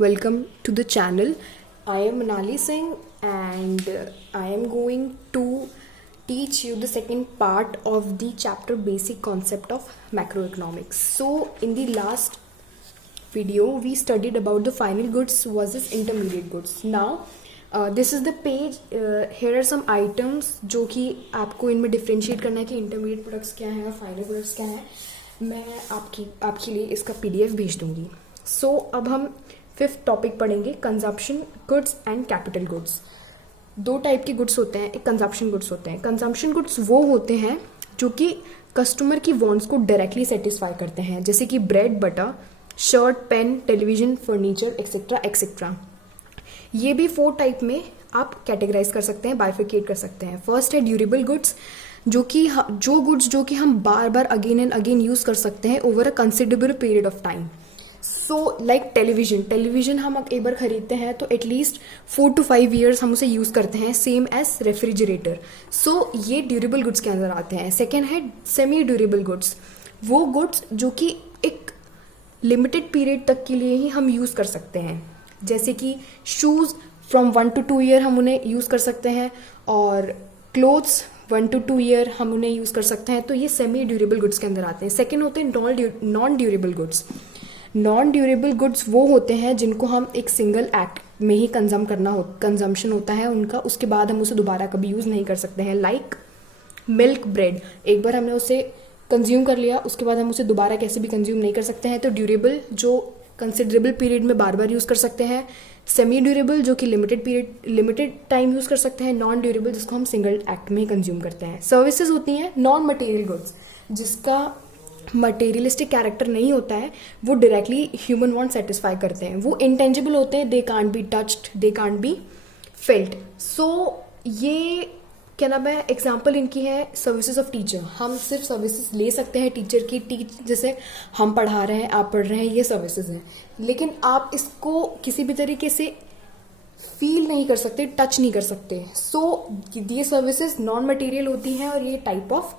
welcome to the channel. I am Manali Singh and I am going to teach you the second part of the chapter Basic Concept of Macroeconomics. So in the last video we studied about the final goods versus intermediate goods. Now this is the page. Here are some items जो कि आपको इनमें differentiate करना है कि intermediate products क्या हैं और final products क्या हैं. मैं आपके लिए इसका PDF भेज दूंगी. So अब हम फिफ्थ टॉपिक पढ़ेंगे consumption goods and capital goods. दो टाइप के गुड्स होते हैं. एक कंजम्पशन गुड्स होते हैं. कंजम्पशन गुड्स वो होते हैं जो कि कस्टमर की वांट्स को डायरेक्टली सेटिस्फाई करते हैं, जैसे कि bread butter, shirt, pen, television, furniture etcetera etcetera. ये भी 4 टाइप में आप कैटेगराइज कर सकते हैं, बाइफिकेट कर सकते हैं. फर्स्ट है ड्यूरेबल गुड्स, जो कि हम बार बार अगेन एंड अगेन यूज कर सकते हैं over a considerable period of time. So like television हम एक बार खरीदते हैं तो एटलीस्ट 4 to 5 years हम उसे यूज़ करते हैं. Same as refrigerator. सो ये ड्यूरेबल गुड्स के अंदर आते हैं. सेकेंड है सेमी ड्यूरेबल गुड्स, वो गुड्स जो कि एक लिमिटेड पीरियड तक के लिए ही हम यूज़ कर सकते हैं, जैसे कि शूज़ फ्रॉम 1 to 2 year हम उन्हें यूज़ कर सकते हैं, और क्लोथ्स 1 to 2 year हम उन्हें यूज़ कर सकते हैं. तो ये सेमी ड्यूरेबल गुड्स के अंदर आते हैं. सेकेंड होते हैं non durable goods. Non durable goods वो होते हैं जिनको हम एक सिंगल एक्ट में ही कंजम्पशन होता है उनका, उसके बाद हम उसे दोबारा कभी यूज़ नहीं कर सकते हैं. लाइक मिल्क, ब्रेड, एक बार हमने उसे कंज्यूम कर लिया, उसके बाद हम उसे दोबारा कैसे भी कंज्यूम नहीं कर सकते हैं. तो ड्यूरेबल जो कंसिडरेबल पीरियड में बार बार यूज़ कर सकते हैं. सेमी ड्यूरेबल जो कि लिमिटेड टाइम यूज़ कर सकते हैं. नॉन ड्यूरेबल जिसको हम सिंगल एक्ट में ही कंज्यूम करते हैं. सर्विसेज होती हैं नॉन मटेरियल गुड्स, जिसका मटेरियलिस्टिक कैरेक्टर नहीं होता है, वो डायरेक्टली ह्यूमन वांट सेटिस्फाई करते हैं. वो इंटेंजिबल होते हैं, they can't be touched, they can't be felt. So ये क्या नाम है, एग्जाम्पल इनकी है सर्विसेज ऑफ टीचर. हम सिर्फ सर्विसेज ले सकते हैं टीचर की, जैसे हम पढ़ा रहे हैं, आप पढ़ रहे हैं, ये सर्विसेज हैं, लेकिन आप इसको किसी भी तरीके से फील नहीं कर सकते, टच नहीं कर सकते. सो ये सर्विसेज नॉन मटेरियल होती हैं और ये टाइप ऑफ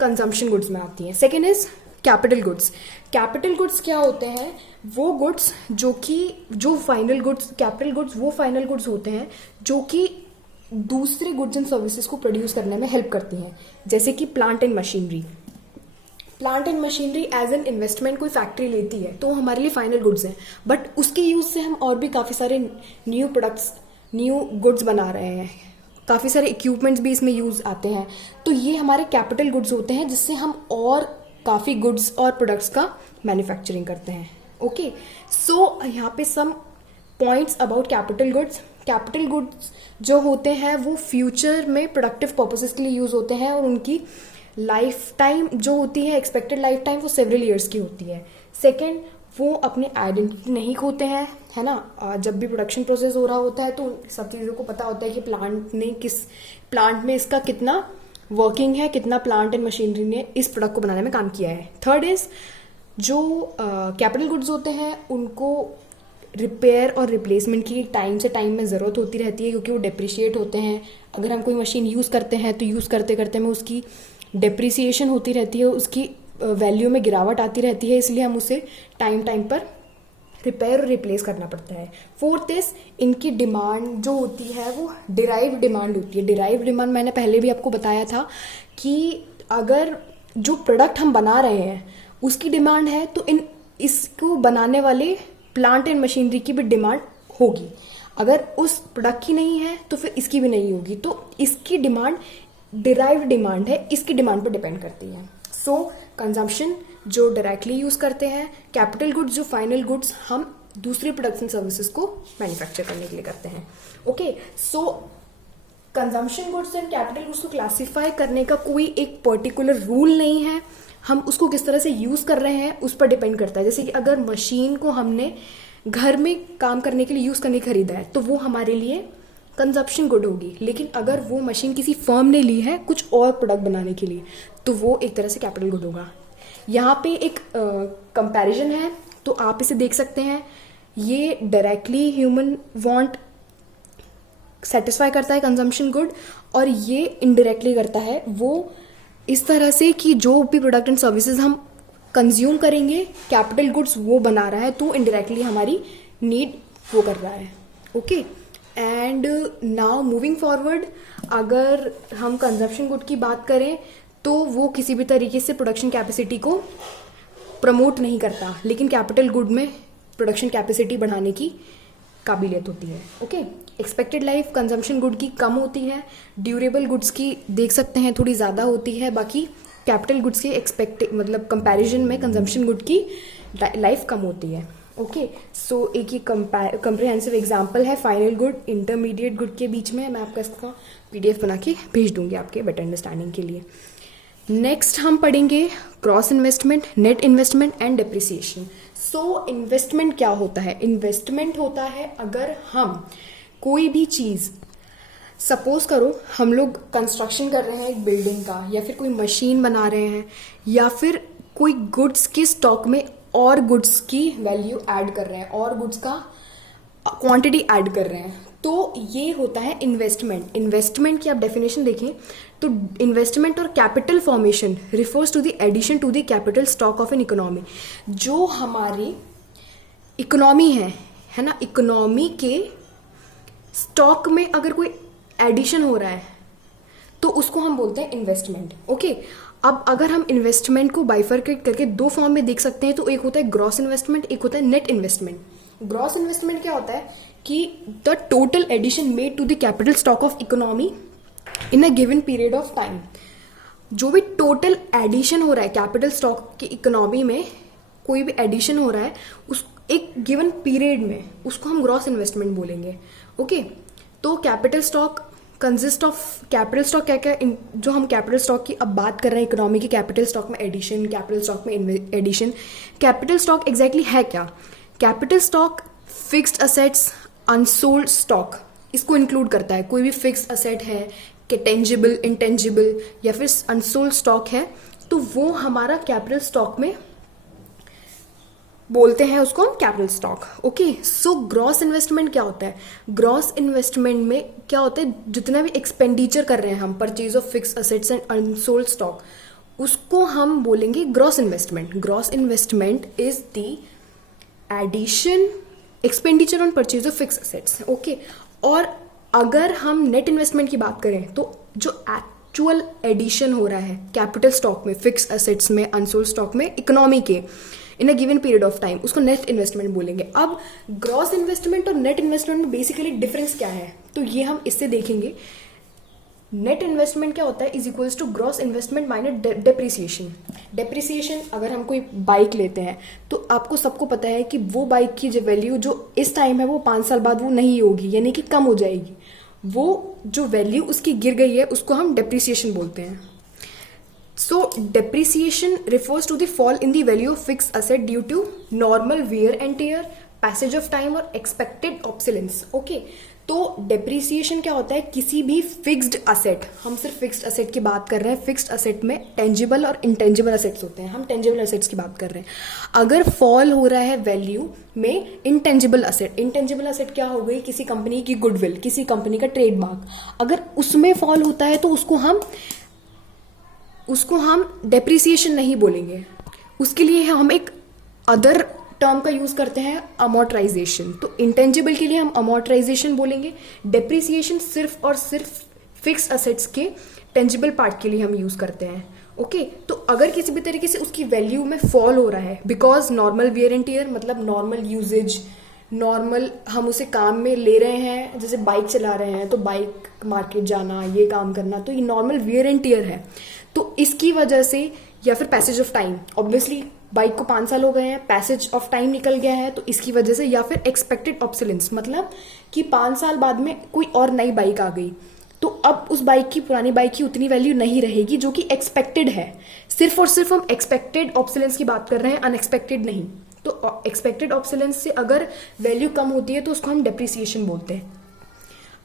कंजम्पशन गुड्स में आती हैं. Second is capital goods. Capital goods क्या होते हैं, वो गुड्स जो फाइनल गुड्स, कैपिटल गुड्स वो फाइनल गुड्स होते हैं जो कि दूसरे गुड्स एंड सर्विसेज को प्रोड्यूस करने में हेल्प करती हैं, जैसे कि plant and machinery. Plant and machinery as an investment कोई फैक्ट्री लेती है तो हमारे लिए फाइनल गुड्स हैं, बट उसके यूज से हम और भी काफ़ी सारे न्यू प्रोडक्ट्स, न्यू गुड्स बना रहे हैं, काफ़ी सारे इक्विपमेंट्स भी इसमें यूज़ आते हैं. तो ये हमारे कैपिटल गुड्स होते हैं जिससे हम और काफ़ी गुड्स और प्रोडक्ट्स का मैन्युफैक्चरिंग करते हैं. ओके, सो यहाँ पे some points about capital goods. Capital goods जो होते हैं वो फ्यूचर में प्रोडक्टिव पर्पसेस के लिए यूज़ होते हैं, और उनकी लाइफ टाइम जो होती है, एक्सपेक्टेड लाइफ टाइम, वो सेवरल ईयर्स की होती है. सेकेंड, वो अपने आइडेंटिटी नहीं खोते हैं, है ना. जब भी प्रोडक्शन प्रोसेस हो रहा होता है तो सब चीज़ों को पता होता है कि प्लांट में इसका कितना वर्किंग है, कितना प्लांट एंड मशीनरी ने इस प्रोडक्ट को बनाने में काम किया है. थर्ड इज जो कैपिटल गुड्स होते हैं उनको रिपेयर और रिप्लेसमेंट की टाइम से टाइम में ज़रूरत होती रहती है, क्योंकि वो डेप्रिशिएट होते हैं. अगर हम कोई मशीन यूज़ करते हैं तो यूज़ करते करते में उसकी डेप्रिसिएशन होती रहती है, उसकी वैल्यू में गिरावट आती रहती है, इसलिए हम उसे टाइम पर रिपेयर और रिप्लेस करना पड़ता है. फोर्थ इज इनकी डिमांड जो होती है वो डिराइव्ड डिमांड होती है. डिराइव्ड डिमांड मैंने पहले भी आपको बताया था कि अगर जो प्रोडक्ट हम बना रहे हैं उसकी डिमांड है तो इसको बनाने वाले प्लांट एंड मशीनरी की भी डिमांड होगी. अगर उस प्रोडक्ट की नहीं है तो फिर इसकी भी नहीं होगी. तो इसकी डिमांड डिराइव्ड डिमांड है, इसकी डिमांड पर डिपेंड करती है. सो कंजम्पशन जो डायरेक्टली यूज़ करते हैं, कैपिटल गुड्स जो फाइनल गुड्स हम दूसरे प्रोडक्ट्स एंड सर्विसेज को मैन्युफैक्चर करने के लिए करते हैं. Okay, so consumption goods and capital goods को क्लासिफाई करने का कोई एक पर्टिकुलर रूल नहीं है. हम उसको किस तरह से यूज़ कर रहे हैं उस पर डिपेंड करता है. जैसे कि अगर मशीन को हमने घर में काम करने के लिए यूज़ करने खरीदा है तो वो हमारे लिए कंजम्पशन गुड होगी, लेकिन अगर वो मशीन किसी फर्म ने ली है कुछ और प्रोडक्ट बनाने के लिए तो वो एक तरह से कैपिटल गुड होगा. यहाँ पे एक कंपैरिजन है तो आप इसे देख सकते हैं. ये डायरेक्टली ह्यूमन वांट सेटिस्फाई करता है कंजम्पशन गुड, और ये इनडायरेक्टली करता है वो इस तरह से कि जो भी प्रोडक्ट एंड सर्विसेज हम कंज्यूम करेंगे, कैपिटल गुड्स वो बना रहा है तो इनडायरेक्टली हमारी नीड वो कर रहा है। Okay, and now moving forward, अगर हम कंजप्शन गुड की बात करें तो वो किसी भी तरीके से प्रोडक्शन कैपेसिटी को प्रमोट नहीं करता, लेकिन कैपिटल गुड में प्रोडक्शन कैपेसिटी बढ़ाने की काबिलियत होती है। Okay, expected life consumption good की कम होती है, ड्यूरेबल गुड्स की देख सकते हैं थोड़ी ज़्यादा होती है, बाकी कैपिटल गुड्स के मतलब कंपैरिजन में कंजम्पशन गुड की लाइफ कम होती है। ओके, सो एक ये कंप्रिहेंसिव एग्जांपल है फाइनल गुड इंटरमीडिएट गुड के बीच में। मैं आपका इसका PDF बना के भेज दूंगी आपके बेटर अंडरस्टैंडिंग के लिए। नेक्स्ट हम पढ़ेंगे cross investment, net investment and depreciation. So investment क्या होता है? इन्वेस्टमेंट होता है अगर हम कोई भी चीज़, सपोज करो हम लोग कंस्ट्रक्शन कर रहे हैं एक बिल्डिंग का, या फिर कोई मशीन बना रहे हैं, या फिर कोई गुड्स के स्टॉक में और गुड्स की वैल्यू ऐड कर रहे हैं और गुड्स का क्वांटिटी ऐड कर रहे हैं, तो ये होता है इन्वेस्टमेंट। इन्वेस्टमेंट की आप डेफिनेशन देखें तो इन्वेस्टमेंट और capital formation refers to the addition to the capital stock of an economy. जो हमारी इकोनॉमी है ना, इकोनॉमी के स्टॉक में अगर कोई एडिशन हो रहा है तो उसको हम बोलते हैं इन्वेस्टमेंट। ओके, अब अगर हम इन्वेस्टमेंट को बाइफरकेट करके दो फॉर्म में देख सकते हैं, तो एक होता है ग्रॉस इन्वेस्टमेंट, एक होता है नेट इन्वेस्टमेंट। ग्रॉस इन्वेस्टमेंट क्या होता है कि the total addition made to the capital stock of economy in a given period of time. जो भी टोटल एडिशन हो रहा है कैपिटल स्टॉक की इकोनॉमी में, कोई भी एडिशन हो रहा है उस एक गिवन पीरियड में, उसको हम ग्रॉस इन्वेस्टमेंट बोलेंगे। ओके, तो capital stock consist of, capital stock क्या क्या, जो हम कैपिटल स्टॉक की अब बात कर रहे हैं इकोनॉमी की, कैपिटल स्टॉक में एडिशन, कैपिटल स्टॉक में एडिशन। कैपिटल स्टॉक एग्जैक्टली है क्या? Capital stock fixed assets, unsold stock, इसको इंक्लूड करता है। कोई भी फिक्स्ड असेट है कि टेंजिबल, इंटेंजिबल या फिर अनसोल्ड स्टॉक है, तो वो हमारा कैपिटल स्टॉक में बोलते हैं, उसको हम capital stock. Okay, so gross investment क्या होता है? ग्रॉस इन्वेस्टमेंट में क्या होता है, जितना भी एक्सपेंडिचर कर रहे हैं हम purchase of fix assets and unsold stock, उसको हम बोलेंगे gross investment. Gross investment is the addition, expenditure on purchase of fix assets. Okay, और अगर हम नेट इन्वेस्टमेंट की बात करें तो जो एक्चुअल एडिशन हो रहा है कैपिटल स्टॉक में, फिक्स असेट्स में, अनसोल्ड स्टॉक में, इकोनॉमी के in a given period of time, उसको नेट इन्वेस्टमेंट बोलेंगे। अब ग्रॉस इन्वेस्टमेंट और नेट इन्वेस्टमेंट में बेसिकली डिफरेंस क्या है, तो ये हम इससे देखेंगे। नेट इन्वेस्टमेंट क्या होता है, is equals to gross investment minus depreciation. Depreciation, अगर हम कोई बाइक लेते हैं तो आपको सबको पता है कि वो बाइक की जो वैल्यू जो इस टाइम है वो 5 साल बाद वो नहीं होगी, यानी कि कम हो जाएगी। वो जो वैल्यू उसकी गिर गई है उसको हम डेप्रिसिएशन बोलते हैं। So depreciation refers to the fall in the value of fixed asset due to normal wear and tear, passage of time और expected obsolescence. Okay, तो depreciation क्या होता है, किसी भी fixed asset, हम सिर्फ fixed asset की बात कर रहे हैं, fixed asset में tangible और intangible assets होते हैं, हम tangible assets की बात कर रहे हैं। अगर fall हो रहा है value में intangible asset क्या हो गई, किसी कंपनी की goodwill, किसी कंपनी का trademark, अगर उसमें fall होता है तो उसको हम डेप्रिसिएशन नहीं बोलेंगे, उसके लिए हम एक अदर टर्म का यूज करते हैं, अमोर्टाइजेशन। तो इंटेंजिबल के लिए हम अमोर्टाइजेशन बोलेंगे, डेप्रिसिएशन सिर्फ और सिर्फ फिक्स असेट्स के टेंजिबल पार्ट के लिए हम यूज करते हैं। ओके, तो अगर किसी भी तरीके से उसकी वैल्यू में फॉल हो रहा है because normal wear and tear, मतलब नॉर्मल यूजेज, नॉर्मल हम उसे काम में ले रहे हैं, जैसे बाइक चला रहे हैं तो बाइक मार्केट जाना, ये काम करना, तो ये नॉर्मल वियर एंड टीयर है, तो इसकी वजह से, या फिर passage of time, obviously bike को 5 साल हो गए हैं, पैसेज ऑफ टाइम निकल गया है, तो इसकी वजह से, या फिर एक्सपेक्टेड ऑब्सोलेंस, मतलब कि 5 साल बाद में कोई और नई बाइक आ गई, तो अब उस बाइक की, पुरानी बाइक की उतनी वैल्यू नहीं रहेगी जो कि एक्सपेक्टेड है। सिर्फ और सिर्फ हम एक्सपेक्टेड ऑब्सोलेंस की बात कर रहे हैं, अनएक्सपेक्टेड नहीं। तो एक्सपेक्टेड ऑब्सोलेंस से अगर वैल्यू कम होती है तो उसको हम डेप्रिसिएशन बोलते हैं।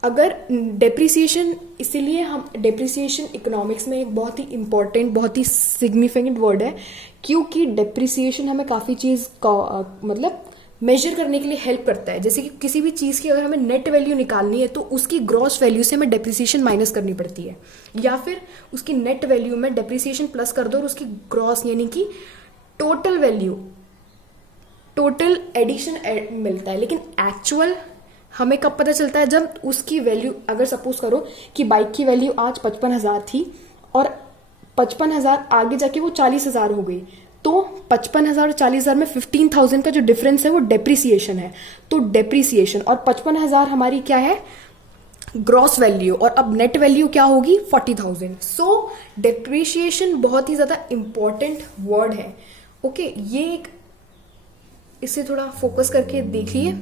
अगर डेप्रिसिएशन, इसीलिए हम डेप्रिसिएशन इकोनॉमिक्स में एक बहुत ही इंपॉर्टेंट, बहुत ही सिग्निफिकेंट वर्ड है, क्योंकि डेप्रिसिएशन हमें काफ़ी चीज़ का मतलब मेजर करने के लिए हेल्प करता है। जैसे कि किसी भी चीज़ की अगर हमें नेट वैल्यू निकालनी है तो उसकी ग्रॉस वैल्यू से हमें डेप्रिसिएशन माइनस करनी पड़ती है, या फिर उसकी नेट वैल्यू में डेप्रिसिएशन प्लस कर दो और उसकी ग्रॉस यानी कि टोटल टोटल एडिशन मिलता है, लेकिन एक्चुअल हमें कब पता चलता है, जब उसकी वैल्यू, अगर सपोज करो कि बाइक की वैल्यू आज 55,000 थी और 55,000 आगे जाके वो 40,000 हो गई, तो 55,000 और 40,000 में 15,000 का जो डिफरेंस है वो डेप्रिसिएशन है। तो डेप्रिसिएशन, और 55,000 हमारी क्या है, ग्रॉस वैल्यू, और अब नेट वैल्यू क्या होगी, 40,000। सो डेप्रिसिएशन बहुत ही ज्यादा इंपॉर्टेंट वर्ड है। ओके, ये एक, इसे थोड़ा फोकस करके देखिए।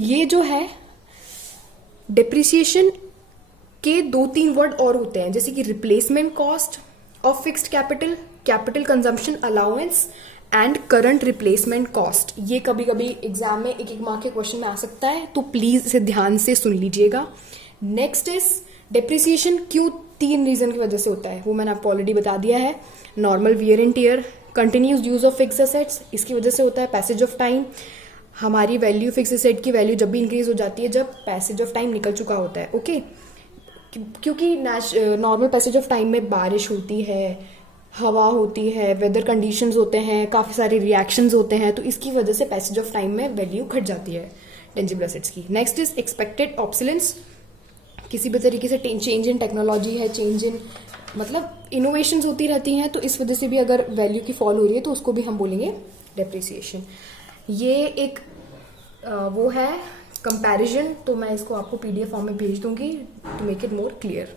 ये जो है डेप्रिसिएशन के 2-3 वर्ड और होते हैं, जैसे कि replacement cost of fixed capital, capital consumption allowance and current replacement cost. ये कभी कभी एग्जाम में एक मार्क के क्वेश्चन में आ सकता है, तो प्लीज इसे ध्यान से सुन लीजिएगा। नेक्स्ट इज डेप्रिसिएशन क्यों 3 रीजन की वजह से होता है, वो मैंने आपको ऑलरेडी बता दिया है। Normal wear and tear, continuous use of fix assets, इसकी वजह से होता है। पैसेज ऑफ टाइम, हमारी वैल्यू, फिक्स एसेट की वैल्यू जब भी इंक्रीज हो जाती है जब पैसेज ऑफ टाइम निकल चुका होता है। ओके, क्योंकि नॉर्मल पैसेज ऑफ टाइम में बारिश होती है, हवा होती है, वेदर कंडीशंस होते हैं, काफ़ी सारे रिएक्शंस होते हैं, तो इसकी वजह से पैसेज ऑफ टाइम में वैल्यू घट जाती है टेंजिबल एसेट्स की। नेक्स्ट इज एक्सपेक्टेड ऑब्सोलेंस, किसी भी तरीके से चेंज इन टेक्नोलॉजी है, चेंज इन मतलब इनोवेशंस होती रहती हैं, तो इस वजह से भी अगर वैल्यू की फॉल हो रही है तो उसको भी हम बोलेंगे डेप्रिसिएशन। ये एक वो है कंपैरिजन, तो मैं इसको आपको पीडीएफ फॉर्म में भेज दूंगी to make it more clear.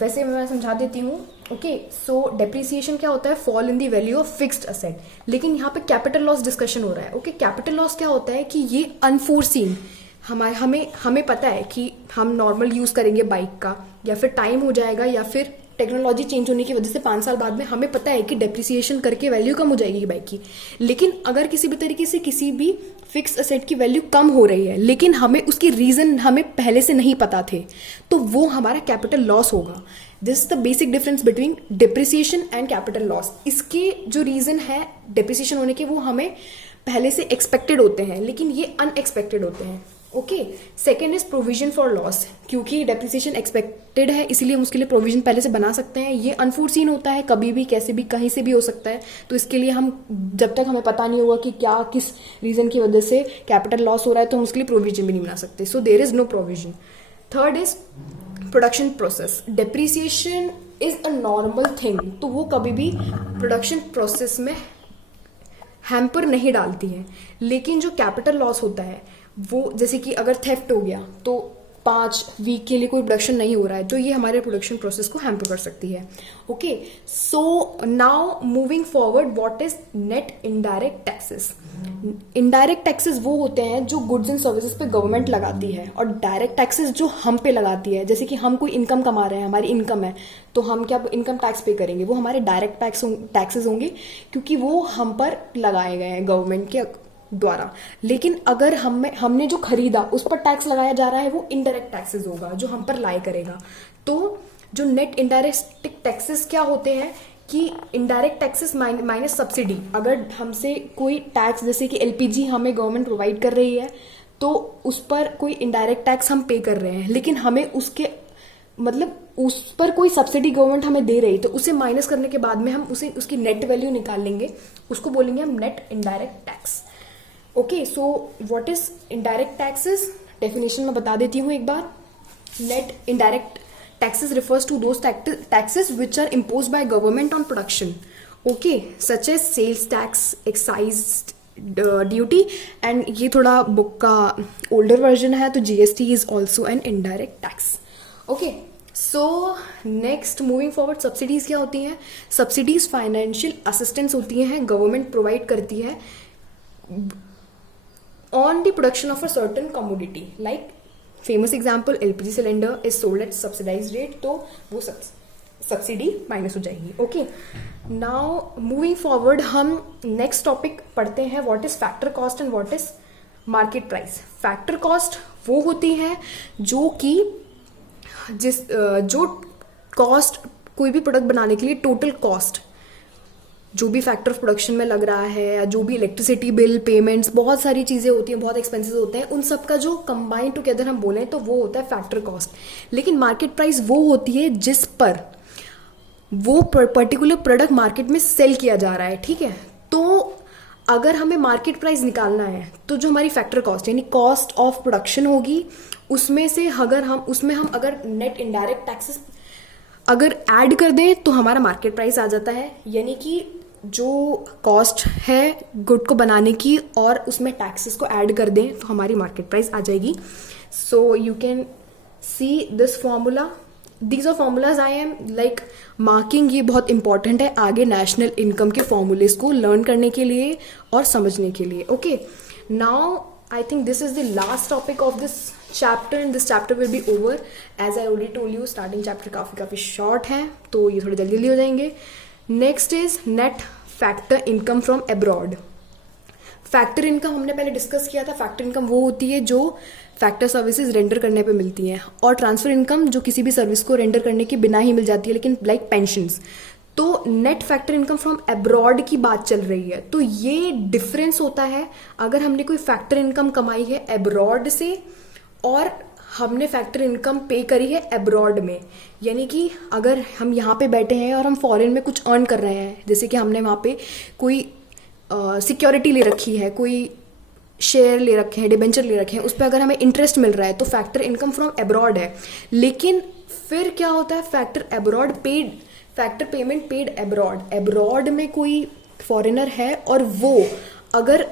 वैसे मैं समझा देती हूँ। ओके, सो डेप्रिसिएशन क्या होता है, fall in the value of fixed asset, लेकिन यहाँ पे कैपिटल लॉस डिस्कशन हो रहा है। ओके, कैपिटल लॉस क्या होता है कि ये अनफोर्सीन, हमें पता है कि हम नॉर्मल यूज करेंगे बाइक का, या फिर टाइम हो जाएगा, या फिर टेक्नोलॉजी चेंज होने की वजह से 5 साल बाद में हमें पता है कि डेप्रिसिएशन करके वैल्यू कम हो जाएगी बाइक की। लेकिन अगर किसी भी तरीके से किसी भी फिक्स असेट की वैल्यू कम हो रही है, लेकिन हमें उसकी रीजन हमें पहले से नहीं पता थे, तो वो हमारा कैपिटल लॉस होगा। This is the basic difference between depreciation and capital loss. इसके जो रीजन है डेप्रिसिएशन होने के, वो हमें पहले से एक्सपेक्टेड होते हैं, लेकिन ये अनएक्सपेक्टेड होते हैं। Okay, second is provision for loss, क्योंकि डेप्रिसिएशन एक्सपेक्टेड है इसलिए हम उसके लिए प्रोविजन पहले से बना सकते हैं। ये अनफोर्सीन होता है, कभी भी कैसे भी कहीं से भी हो सकता है, तो इसके लिए हम, जब तक हमें पता नहीं होगा कि क्या किस रीजन की वजह से कैपिटल लॉस हो रहा है, तो हम उसके लिए प्रोविजन भी नहीं बना सकते। So there is no provision. Third is production process, depreciation is a normal thing, तो वो कभी भी प्रोडक्शन प्रोसेस में हैम्पर नहीं डालती है। लेकिन जो कैपिटल लॉस होता है वो, जैसे कि अगर थेफ्ट हो गया तो 5 वीक के लिए कोई प्रोडक्शन नहीं हो रहा है, तो ये हमारे प्रोडक्शन प्रोसेस को हैम्पर कर सकती है। Okay, so now moving forward, what is net indirect taxes. Indirect taxes वो होते हैं जो गुड्स एंड सर्विसेज पे गवर्नमेंट लगाती है, और डायरेक्ट टैक्सेस जो हम पे लगाती है। जैसे कि हम कोई इनकम कमा रहे हैं, हमारी इनकम है, तो हम क्या इनकम टैक्स पे करेंगे, वो हमारे डायरेक्ट टैक्सेस होंगे, क्योंकि वो हम पर लगाए गए हैं गवर्नमेंट के द्वारा। लेकिन अगर हमने जो खरीदा उस पर टैक्स लगाया जा रहा है, वो इनडायरेक्ट टैक्सेस होगा जो हम पर लाए करेगा। तो जो नेट इनडायरेक्ट टैक्सेस क्या होते हैं कि इनडायरेक्ट टैक्सेस माइनस सब्सिडी, अगर हमसे कोई टैक्स, जैसे कि एलपीजी हमें गवर्नमेंट प्रोवाइड कर रही है, तो उस पर कोई इनडायरेक्ट टैक्स हम पे कर रहे हैं, लेकिन हमें उसके मतलब उस पर कोई सब्सिडी गवर्नमेंट हमें दे रही, तो उसे माइनस करने के बाद में हम उसकी नेट वैल्यू निकाल लेंगे, उसको बोलेंगे हम net indirect tax. Okay, so what is indirect taxes, definition में बता देती हूँ एक बार। Net indirect taxes refers to those taxes which are imposed by government on production, okay, such as sales tax, excise duty, and ये थोड़ा book का older version है, तो GST is also an indirect tax. Okay, so next moving forward, subsidies क्या होती हैं? Subsidies financial assistance होती हैं, government provide करती है on the production of a certain commodity, like famous example LPG cylinder is sold at subsidized rate, तो वो subsidy minus हो जाएगी। ओके, नाउ मूविंग फॉरवर्ड हम नेक्स्ट टॉपिक पढ़ते हैं, what is factor cost and what is market price. Factor cost वो होती है जो कि जो कॉस्ट कोई भी प्रोडक्ट बनाने के लिए टोटल कॉस्ट, जो भी फैक्टर ऑफ प्रोडक्शन में लग रहा है, जो भी इलेक्ट्रिसिटी बिल, पेमेंट्स, बहुत सारी चीज़ें होती हैं, बहुत एक्सपेंसेस होते हैं, उन सब का जो कंबाइन टुगेदर हम बोलें तो वो होता है फैक्टर कॉस्ट। लेकिन मार्केट प्राइस वो होती है जिस पर वो पर्टिकुलर प्रोडक्ट मार्केट में सेल किया जा रहा है, ठीक है। तो अगर हमें मार्केट प्राइस निकालना है तो जो हमारी फैक्टर कॉस्ट यानी कॉस्ट ऑफ प्रोडक्शन होगी, उसमें से हम अगर नेट इनडायरेक्ट टैक्सेस अगर ऐड कर दें तो हमारा मार्केट प्राइस आ जाता है। यानी कि जो कॉस्ट है गुड को बनाने की और उसमें टैक्सेस को ऐड कर दें तो हमारी मार्केट प्राइस आ जाएगी। So you can see this formula, these are formulas I am like marking. ये बहुत इंपॉर्टेंट है आगे नेशनल इनकम के फॉर्मूलेज को लर्न करने के लिए और समझने के लिए। Okay, now I think this is the last topic of this chapter and this chapter will be over. As I already told you starting chapter काफ़ी शॉर्ट है तो ये थोड़े जल्दी हो जाएंगे। Next is net factor income from abroad. Factor income हमने पहले डिस्कस किया था। फैक्टर इनकम वो होती है जो फैक्टर सर्विसेज रेंडर करने पे मिलती हैं, और ट्रांसफर इनकम जो किसी भी सर्विस को रेंडर करने के बिना ही मिल जाती है, लेकिन लाइक पेंशंस। तो net factor income from abroad की बात चल रही है। तो ये डिफरेंस होता है अगर हमने कोई फैक्टर इनकम कमाई है अब्रॉड से और हमने फैक्टर इनकम पे करी है अब्रॉड में। यानी कि अगर हम यहाँ पे बैठे हैं और हम फॉरेन में कुछ अर्न कर रहे हैं, जैसे कि हमने वहाँ पे कोई सिक्योरिटी ले रखी है, कोई शेयर ले रखे हैं, डिबेंचर ले रखे हैं, उस पर अगर हमें इंटरेस्ट मिल रहा है तो फैक्टर इनकम फ्रॉम अब्रॉड है। लेकिन फिर क्या होता है, फैक्टर पेमेंट पेड अब्रॉड में कोई फॉरेनर है और वो अगर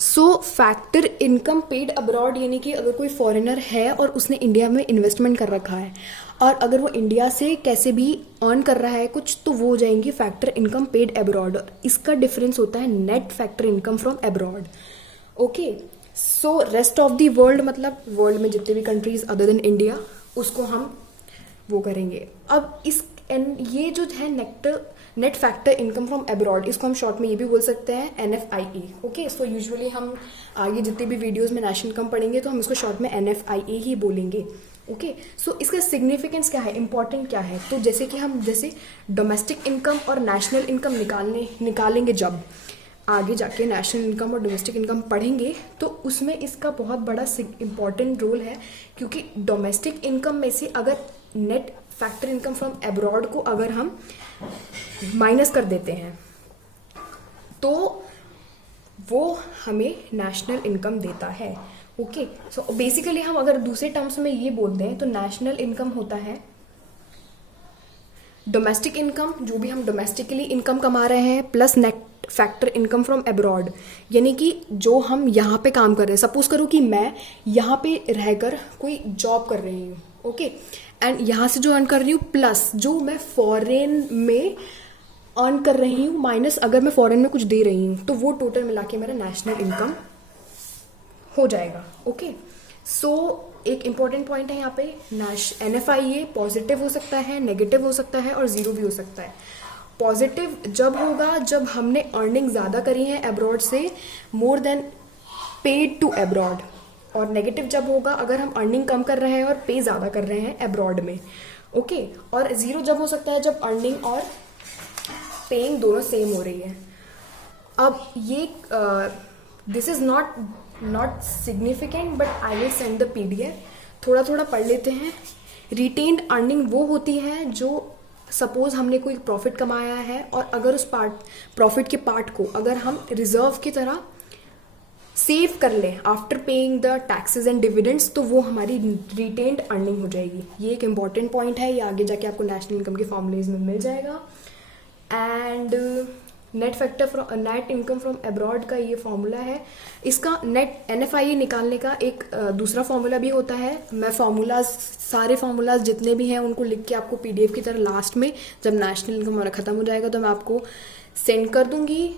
फैक्टर इनकम पेड अब्रॉड यानी कि अगर कोई फॉरेनर है और उसने इंडिया में इन्वेस्टमेंट कर रखा है और अगर वो इंडिया से कैसे भी अर्न कर रहा है कुछ, तो वो हो जाएंगी फैक्टर इनकम पेड अब्रॉड। इसका डिफरेंस होता है net factor income from abroad. Okay, so rest of the world मतलब वर्ल्ड में जितने भी कंट्रीज अदर देन इंडिया, उसको हम वो करेंगे। अब ये जो है net factor income from abroad, इसको हम शॉर्ट में ये भी बोल सकते हैं NFIE। ओके, सो यूजुअली हम आगे जितने भी वीडियोस में नेशनल इनकम पढ़ेंगे तो हम इसको शॉर्ट में NFIE ही बोलेंगे। ओके, सो इसका सिग्निफिकेंस क्या है, इंपॉर्टेंट क्या है। तो जैसे कि हम डोमेस्टिक इनकम और नेशनल इनकम निकालेंगे, जब आगे जाके नेशनल इनकम और डोमेस्टिक इनकम पढ़ेंगे तो उसमें इसका बहुत बड़ा इंपॉर्टेंट रोल है। क्योंकि डोमेस्टिक इनकम में से अगर net factor income from abroad को अगर हम माइनस कर देते हैं तो वो हमें नेशनल इनकम देता है। ओके, सो बेसिकली हम अगर दूसरे टर्म्स में ये बोलते हैं तो नेशनल इनकम होता है डोमेस्टिक इनकम, जो भी हम डोमेस्टिकली इनकम कमा रहे हैं, plus net factor income from abroad, यानी कि जो हम यहाँ पे काम कर रहे हैं। सपोज करो कि मैं यहाँ पे रहकर कोई जॉब कर रही हूँ, ओके, एंड यहाँ से जो अर्न कर रही हूँ प्लस जो मैं फॉरेन में अर्न कर रही हूँ माइनस अगर मैं फॉरेन में कुछ दे रही हूँ, तो वो टोटल मिला के मेरा नेशनल इनकम हो जाएगा। ओके, सो एक इंपॉर्टेंट पॉइंट है यहाँ पे, NFIE पॉजिटिव हो सकता है, नेगेटिव हो सकता है और जीरो भी हो सकता है। पॉजिटिव जब होगा जब हमने अर्निंग ज़्यादा करी है अब्रॉड से, more than paid to abroad, और नेगेटिव जब होगा अगर हम अर्निंग कम कर रहे हैं और पे ज़्यादा कर रहे हैं अब्रॉड में। ओके, और ज़ीरो जब हो सकता है जब अर्निंग और पेइंग दोनों सेम हो रही है। अब ये this is not significant but I will send the PDF। थोड़ा थोड़ा पढ़ लेते हैं। रिटेन्ड अर्निंग वो होती है जो सपोज हमने कोई प्रॉफिट कमाया है और अगर उस प्रॉफिट के पार्ट को अगर हम रिजर्व की तरह सेव कर लें after paying the taxes and dividends, तो वो हमारी रिटेन्ड अर्निंग हो जाएगी। ये एक इंपॉर्टेंट पॉइंट है, ये आगे जाके आपको नेशनल इनकम के फॉर्मूलेज में मिल जाएगा। And net income from abroad का ये फॉर्मूला है। इसका नेट NFIE निकालने का एक दूसरा फॉर्मूला भी होता है। मैं सारे फार्मूलाज जितने भी हैं उनको लिख के आपको PDF की तरह लास्ट में जब नेशनल इनकम हमारा ख़त्म हो जाएगा तो मैं आपको सेंड कर दूंगी।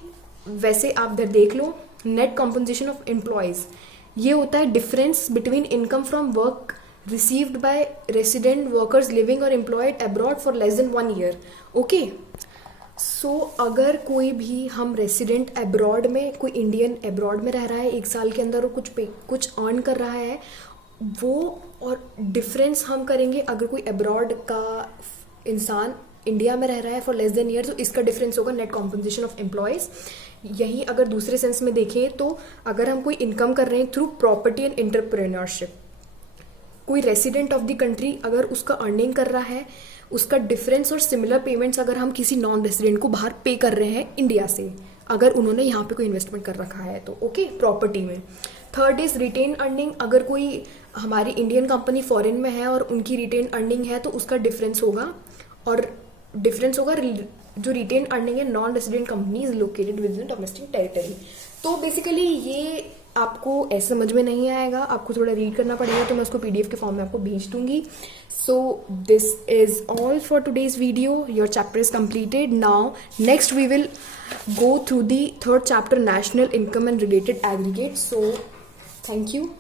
वैसे आप इधर देख लो, नेट कॉम्पनसेशन ऑफ एम्प्लॉयज़, ये होता है difference between income from work received by resident workers living और employed abroad for less than 1 year. Okay, so अगर कोई भी हम रेसिडेंट अब्रॉड में, कोई इंडियन अब्रॉड में रह रहा है 1 साल के अंदर और कुछ अर्न कर रहा है, वो और डिफरेंस हम करेंगे अगर कोई अब्रॉड का इंसान इंडिया में रह रहा है फॉर लेस देन ईयर, तो इसका डिफरेंस होगा नेट कॉम्पनसेशन ऑफ एम्प्लॉयज़। यही अगर दूसरे सेंस में देखें तो अगर हम कोई इनकम कर रहे हैं थ्रू प्रॉपर्टी एंड एंटरप्रेन्योरशिप, कोई रेसिडेंट ऑफ द कंट्री अगर उसका अर्निंग कर रहा है, उसका डिफरेंस और सिमिलर पेमेंट्स अगर हम किसी नॉन रेसिडेंट को बाहर पे कर रहे हैं इंडिया से, अगर उन्होंने यहाँ पे कोई इन्वेस्टमेंट कर रखा है तो, ओके, प्रॉपर्टी में। थर्ड इज रिटेन अर्निंग, अगर कोई हमारी इंडियन कंपनी फॉरेन में है और उनकी रिटेन अर्निंग है तो उसका डिफरेंस होगा, और डिफरेंस होगा जो रिटेन अर्निंग है non resident companies located with in domestic territory. तो बेसिकली ये आपको ऐसे समझ में नहीं आएगा, आपको थोड़ा रीड करना पड़ेगा, तो मैं उसको पीडीएफ के फॉर्म में आपको भेज दूंगी। So this is all for today's video, your chapter is completed. Now next we will go through the third chapter, national income and related aggregates. So thank you.